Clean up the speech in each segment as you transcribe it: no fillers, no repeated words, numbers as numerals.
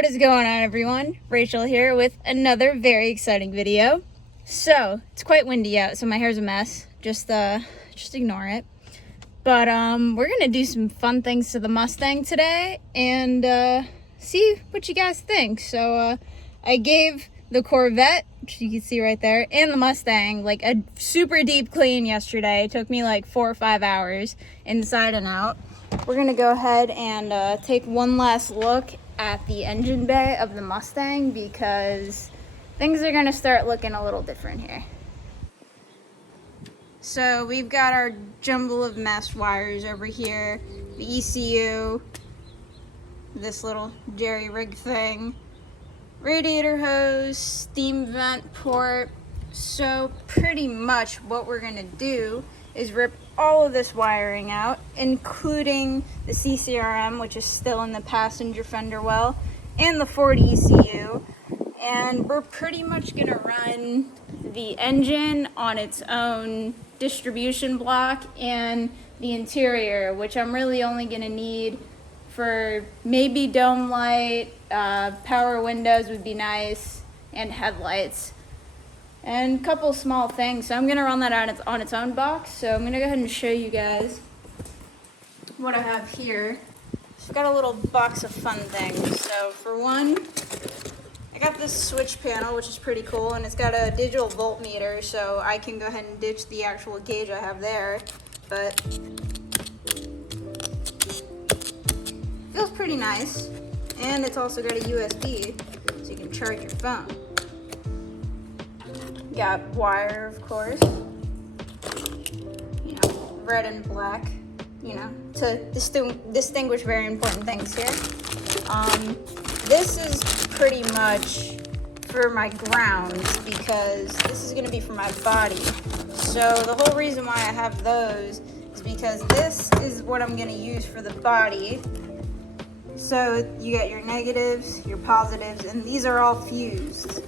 What is going on, everyone? Rachel here with another very exciting video. So it's quite windy out, so my hair's a mess. Just ignore it. But we're gonna do some fun things to the Mustang today and see what you guys think. So I gave the Corvette, which you can see right there, and the Mustang like a super deep clean yesterday. It took me like 4 or 5 hours inside and out. We're gonna go ahead and take one last look at the engine bay of the Mustang because things are gonna start looking a little different here. So we've got our jumble of mesh wires over here, the ECU, this little jerry rig thing, radiator hose, steam vent port. So pretty much what we're gonna do is rip all of this wiring out, including the CCRM, which is still in the passenger fender well, and the Ford ECU. And we're pretty much gonna run the engine on its own distribution block and the interior, which I'm really only gonna need for maybe dome light, power windows would be nice, and headlights. And a couple small things. So I'm gonna run that on its own box. So I'm gonna go ahead and show you guys what I have here. So I've got a little box of fun things. So for one, I got this switch panel, which is pretty cool, and it's got a digital voltmeter, so I can go ahead and ditch the actual gauge I have there. But feels pretty nice. And it's also got a USB, so you can charge your phone. Got wire, of course, you know, red and black, you know, to distinguish very important things here. This is pretty much for my grounds because this is going to be for my body. So the whole reason why I have those is because this is what I'm going to use for the body. So you got your negatives, your positives, and these are all fused.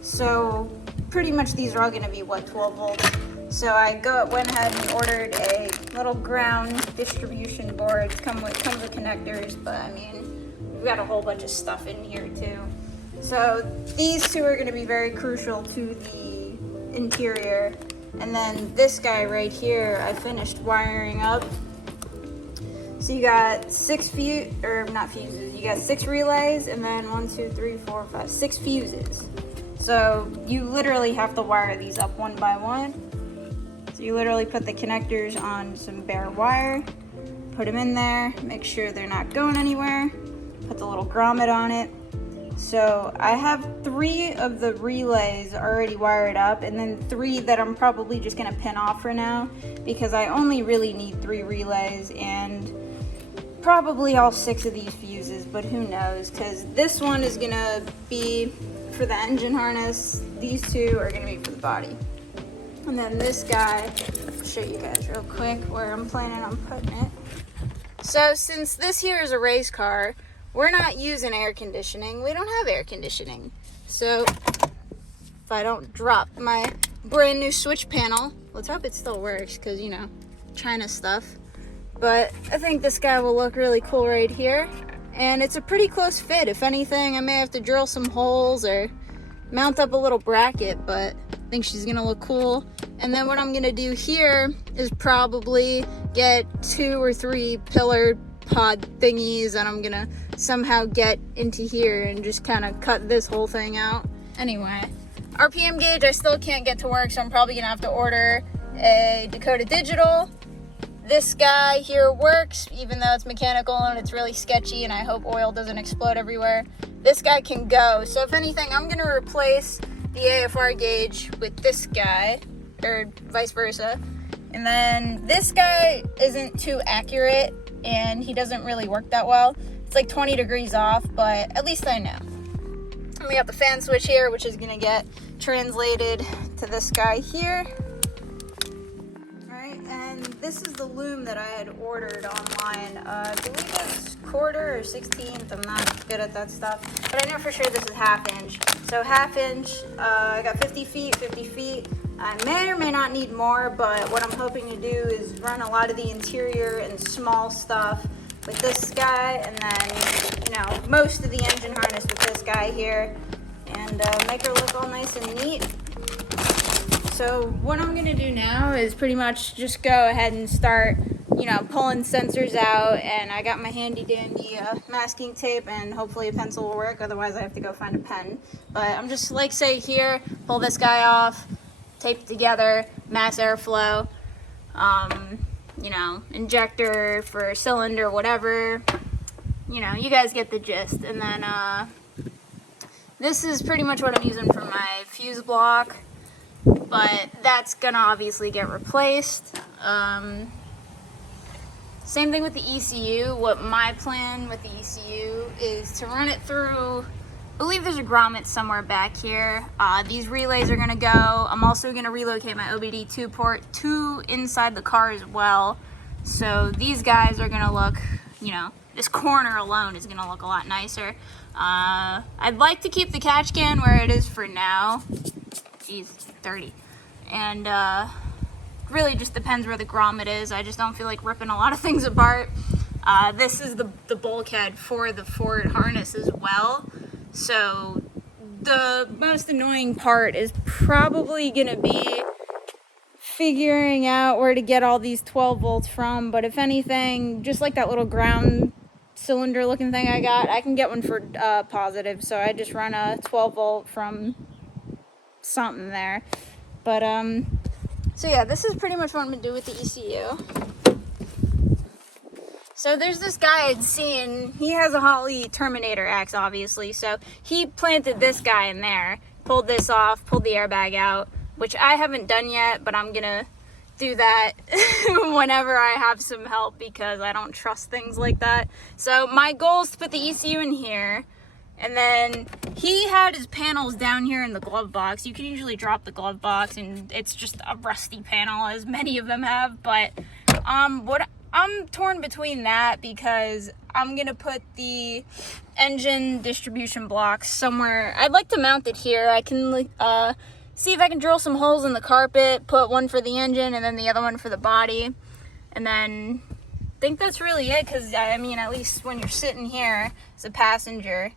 So pretty much these are all going to be, 12 volts. So I went ahead and ordered a little ground distribution board. It comes with connectors, but I mean, we've got a whole bunch of stuff in here too. So these two are going to be very crucial to the interior. And then this guy right here, I finished wiring up. So you got 6 fuses, you got 6 relays, and then 6 fuses. So you literally have to wire these up one by one. So you literally put the connectors on some bare wire, put them in there, make sure they're not going anywhere, put the little grommet on it. So I have 3 of the relays already wired up, and then 3 that I'm probably just gonna pin off for now because I only really need 3 relays and probably all 6 of these fuses, but who knows, because this one is gonna be for the engine harness, these 2 are gonna be for the body. And then this guy, I'll show you guys real quick where I'm planning on putting it. So since this here is a race car, we're not using air conditioning. We don't have air conditioning. So if I don't drop my brand new switch panel, let's hope it still works because, you know, China stuff. But I think this guy will look really cool right here. And it's a pretty close fit. If anything, I may have to drill some holes or mount up a little bracket, but I think she's gonna look cool. And then what I'm gonna do here is probably get 2 or 3 pillar pod thingies and I'm gonna somehow get into here and just kind of cut this whole thing out. Anyway, RPM gauge I still can't get to work, so I'm probably gonna have to order a Dakota Digital. This guy here works, even though it's mechanical and it's really sketchy and I hope oil doesn't explode everywhere. This guy can go. So if anything, I'm gonna replace the AFR gauge with this guy, or vice versa. And then this guy isn't too accurate and he doesn't really work that well. It's like 20 degrees off, but at least I know. And we got the fan switch here, which is gonna get translated to this guy here. And this is the loom that I had ordered online. I believe it's 1/4 or 1/16. I'm not good at that stuff, but I know for sure this is 1/2 inch. So 1/2 inch, I got 50 feet. I may or may not need more, but what I'm hoping to do is run a lot of the interior and small stuff with this guy, and then, you know, most of the engine harness with this guy here, and make her look all nice and neat. So what I'm gonna do now is pretty much just go ahead and start, you know, pulling sensors out, and I got my handy dandy masking tape, and hopefully a pencil will work, otherwise I have to go find a pen. But I'm just, like, say here, pull this guy off, tape it together, mass airflow, you know, injector for cylinder, whatever, you know, you guys get the gist. And then this is pretty much what I'm using for my fuse block, but that's gonna obviously get replaced. Same thing with the ECU. What my plan with the ECU is to run it through, I believe there's a grommet somewhere back here. These relays are gonna go. I'm also gonna relocate my OBD2 port to inside the car as well. So these guys are gonna look, you know, this corner alone is gonna look a lot nicer. I'd like to keep the catch can where it is for now. Jeez, 30. And really just depends where the grommet is. I just don't feel like ripping a lot of things apart. This is the bulkhead for the Ford harness as well. So the most annoying part is probably gonna be figuring out where to get all these 12 volts from. But if anything, just like that little ground cylinder looking thing I got, I can get one for positive. So I just run a 12 volt from something there. But so yeah, this is pretty much what I'm gonna do with the ECU. So there's this guy I'd seen, he has a Holley Terminator X, obviously, so he planted this guy in there, pulled this off, pulled the airbag out, which I haven't done yet, but I'm gonna do that whenever I have some help, because I don't trust things like that. So my goal is to put the ECU in here, and then he had his panels down here in the glove box. You can usually drop the glove box, and it's just a rusty panel, as many of them have, but I'm torn between that, because I'm gonna put the engine distribution blocks somewhere. I'd like to mount it here. I can see if I can drill some holes in the carpet, put one for the engine and then the other one for the body, and then I think that's really it, because I mean, at least when you're sitting here as a passenger,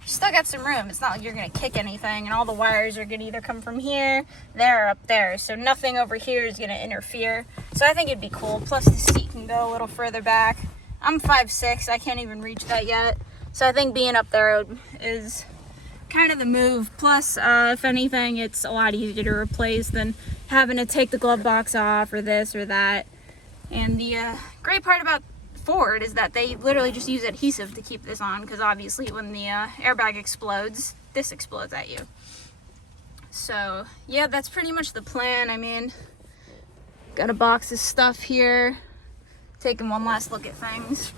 you still got some room. It's not like you're gonna kick anything, and all the wires are gonna either come from here, there, or up there, so nothing over here is gonna interfere. So I think it'd be cool. Plus the seat can go a little further back. I'm 5'6", I can't even reach that yet, so I think being up there is kind of the move. Plus if anything, it's a lot easier to replace than having to take the glove box off or this or that. And the great part about Ford is that they literally just use adhesive to keep this on, because obviously when the airbag explodes, this explodes at you. So yeah, that's pretty much the plan. I mean, got a box of stuff here, taking one last look at things.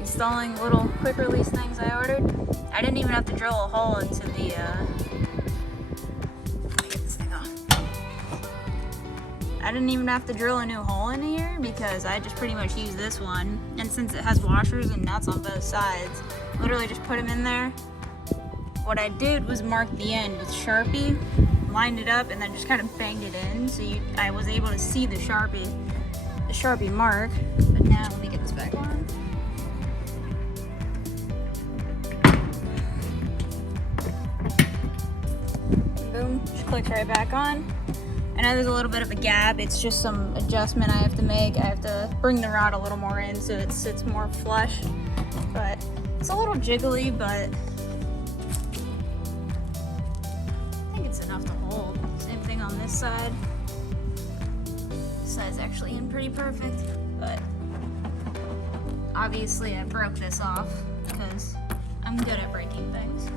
Installing little quick release things I ordered. I didn't even have to drill a hole into the let me get this thing off. I didn't even have to drill a new hole in here, because I just pretty much used this one, and since it has washers and nuts on both sides, literally just put them in there. What I did was mark the end with Sharpie, lined it up, and then just kind of banged it in, so I was able to see the Sharpie mark. But now let me get this back on. boom, just clicks right back on. I know there's a little bit of a gap. It's just some adjustment I have to make. I have to bring the rod a little more in so it sits more flush. But it's a little jiggly, but I think it's enough to hold. Same thing on this side. This side's actually in pretty perfect, but obviously I broke this off because I'm good at breaking things.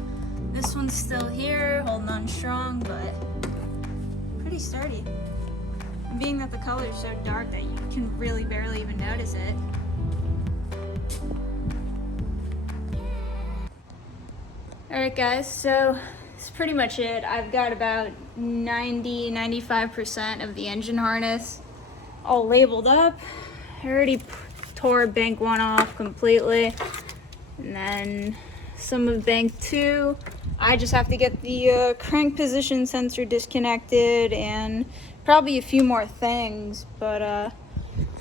This one's still here, holding on strong, but pretty sturdy. And being that the color is so dark that you can really barely even notice it. Alright guys, so that's pretty much it. I've got about 90–95% of the engine harness all labeled up. I already tore bank 1 off completely, and then some of bank 2. I just have to get the crank position sensor disconnected and probably a few more things, but I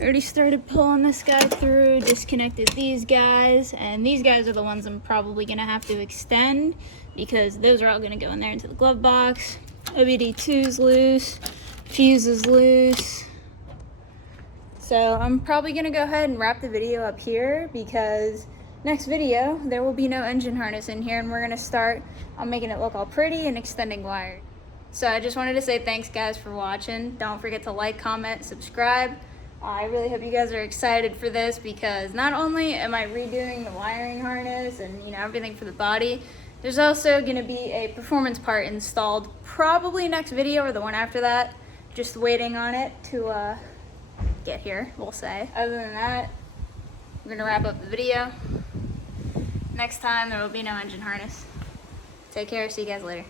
already started pulling this guy through, disconnected these guys, and these guys are the ones I'm probably gonna have to extend because those are all gonna go in there into the glove box. OBD2's loose, fuse is loose. So I'm probably gonna go ahead and wrap the video up here because next video, there will be no engine harness in here, and we're gonna start on making it look all pretty and extending wire. So I just wanted to say thanks guys for watching. Don't forget to like, comment, subscribe. I really hope you guys are excited for this because not only am I redoing the wiring harness and everything for the body, there's also gonna be a performance part installed probably next video or the one after that. Just waiting on it to get here, we'll say. Other than that, we're gonna wrap up the video. Next time, there will be no engine harness. Take care, see you guys later.